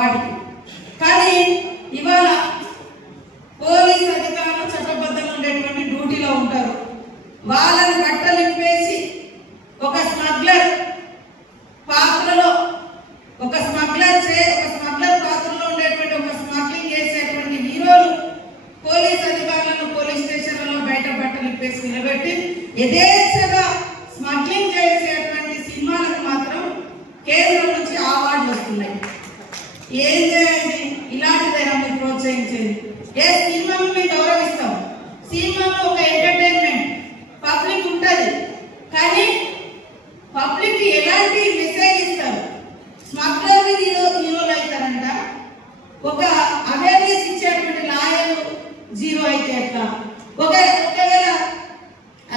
వాటికి. కానీ ఇవాళ పోలీస్ అధికారులు చట్టబద్ధంగా ఉండేటువంటి డ్యూటీలో ఉంటారు. వాళ్ళని కట్టలింపేసి ఒక స్మగ్లర్ పాత్రలో ఒక స్మగ్లర్ చే ఒక స్మగ్లర్ పాత్రలో ఉండేటువంటి ఒక స్మగ్లింగ్ చేసేటువంటి హీరోలు పోలీస్ అధికారులను పోలీస్ స్టేషన్లో బయట బట్టలు ఇప్పేసి నిలబెట్టి యథేచ్ఛగా స్మగ్లింగ్ చేసేటువంటి ఏం చేయండి? ఇలాంటిదైనా మీరు ప్రోత్సహించేది ఏ సినిమాను మేము గౌరవిస్తాం. సినిమాలో ఒక ఎంటర్టైన్మెంట్ పబ్లిక్ ఉంటుంది. కానీ పబ్లిక్ ఎలాంటి మెసేజ్ ఇస్తారు? స్మగ్లర్ హీరో హీరోలు అవుతారంట. ఒక అవేర్నెస్ ఇచ్చేటువంటి లాయర్ జీరో అయితే అక్క ఒక ఒకవేళ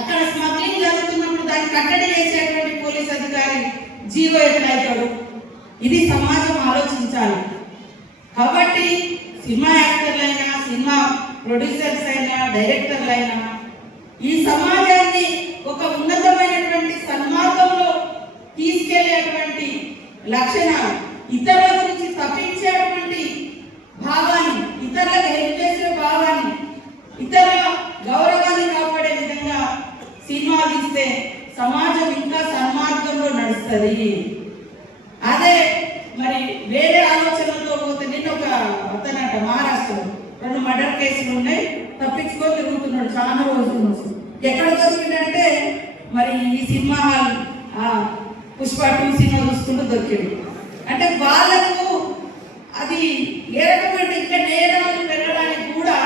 అక్కడ స్మగ్లింగ్ జరుగుతున్నప్పుడు దాన్ని కట్టడి చేసేటువంటి పోలీస్ అధికారి జీరో ఎట్లా అవుతాడు? ఇది సమాజం ఆలోచించాలి. కాబట్టి సినిమా యాక్టర్లైనా సినిమా ప్రొడ్యూసర్స్ అయినా డైరెక్టర్లైనా ఈ సమాజాన్ని ఒక ఉన్నతమైనటువంటి సన్మార్గంలో తీసుకెళ్ళేటువంటి లక్షణాలు ఇతరుల గురించి తప్పించేటువంటి భావాన్ని ఇతరులకు హెల్ప్ చేసే భావాన్ని ఇతరుల గౌరవాన్ని కాపాడే విధంగా సినిమా తీస్తే సమాజం ఇంకా సన్మార్గంలో నడుస్తుంది. అదే మరి వేరే ఆలోచనలతో పోతే నిన్న ఒక అతనట మహారాష్ట్రలో రెండు మర్డర్ కేసులు ఉన్నాయి తప్పించుకొని తిరుగుతున్నాడు చాలా రోజుల నుంచి. ఎక్కడ దొరికిందంటే మరి ఈ cinema hall Pushpa two cinema చూసుకుంటూ దొరికింది. అంటే వాళ్ళకు అది ఏ రకమైన ఇంకా నేరాలు పెరగడానికి కూడా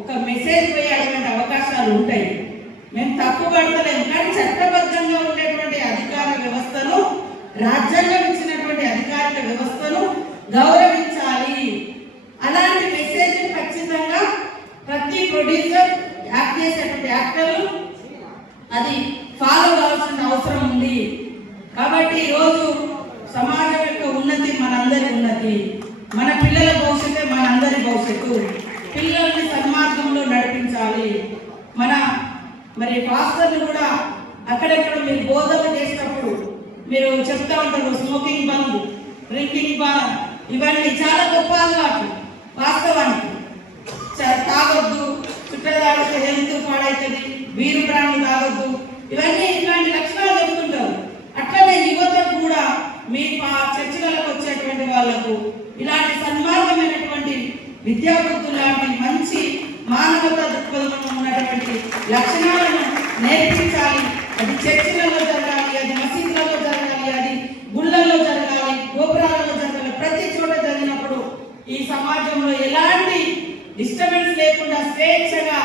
ఒక మెసేజ్ పోయేటువంటి అవకాశాలు ఉంటాయి. మేము తప్పు పడతలేము. కానీ చెప్పే రాజ్యాంగం ఇచ్చినటువంటి అధికారిక వ్యవస్థను గౌరవించాలి. అలాంటి మెసేజ్ ఖచ్చితంగా ప్రతి ప్రొడ్యూసర్ యాక్ట్ చేసేటువంటి యాక్టర్లు అది ఫాలో కావాల్సిన అవసరం ఉంది. కాబట్టి ఈరోజు సమాజం యొక్క ఉన్నతి మనందరి ఉన్నతి. మన పిల్లల భవిష్యత్తే మనందరి భవిష్యత్తు. పిల్లల్ని సన్మార్గంలో నడిపించాలి. మన మరి పాస్టర్లు కూడా అక్కడెక్కడ మీరు బోధన చేసినప్పుడు మీరు చెప్తా ఉంటారు స్మోకింగ్ బంద్ డ్రింకింగ్ బంద్ ఇవన్నీ చాలా గొప్ప అలవాటు వాస్తవానికి. తాగొద్దు చుట్టూ తాగితే హెల్త్ పాడవుతుంది వీరు ప్రాణులు తాగొద్దు. ఇవన్నీ ఇట్లాంటి లక్షణాలు చెప్తుంటారు అట్లనే యువతకు కూడా మీ చర్చలకు వచ్చేటువంటి వాళ్ళకు ఇలాంటి సన్మార్గమైనటువంటి విద్యాబుద్ధులు లాంటి మంచి మానవతా దృక్పథంలో ఉన్నటువంటి లక్షణాలను నేర్పించాలి. అది చర్చ ఈ సమాజంలో ఎలాంటి డిస్టర్బెన్స్ లేకుండా స్వేచ్ఛగా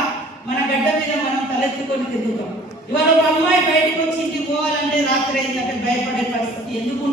మన గడ్డ మీద మనం తలెత్తుకొని తిరుగుతాం. ఇవాళ ఒక అమ్మాయి బయటకు వచ్చి ఇంటికి పోవాలంటే రాత్రి అయిందంటే భయపడే పరిస్థితి ఎందుకు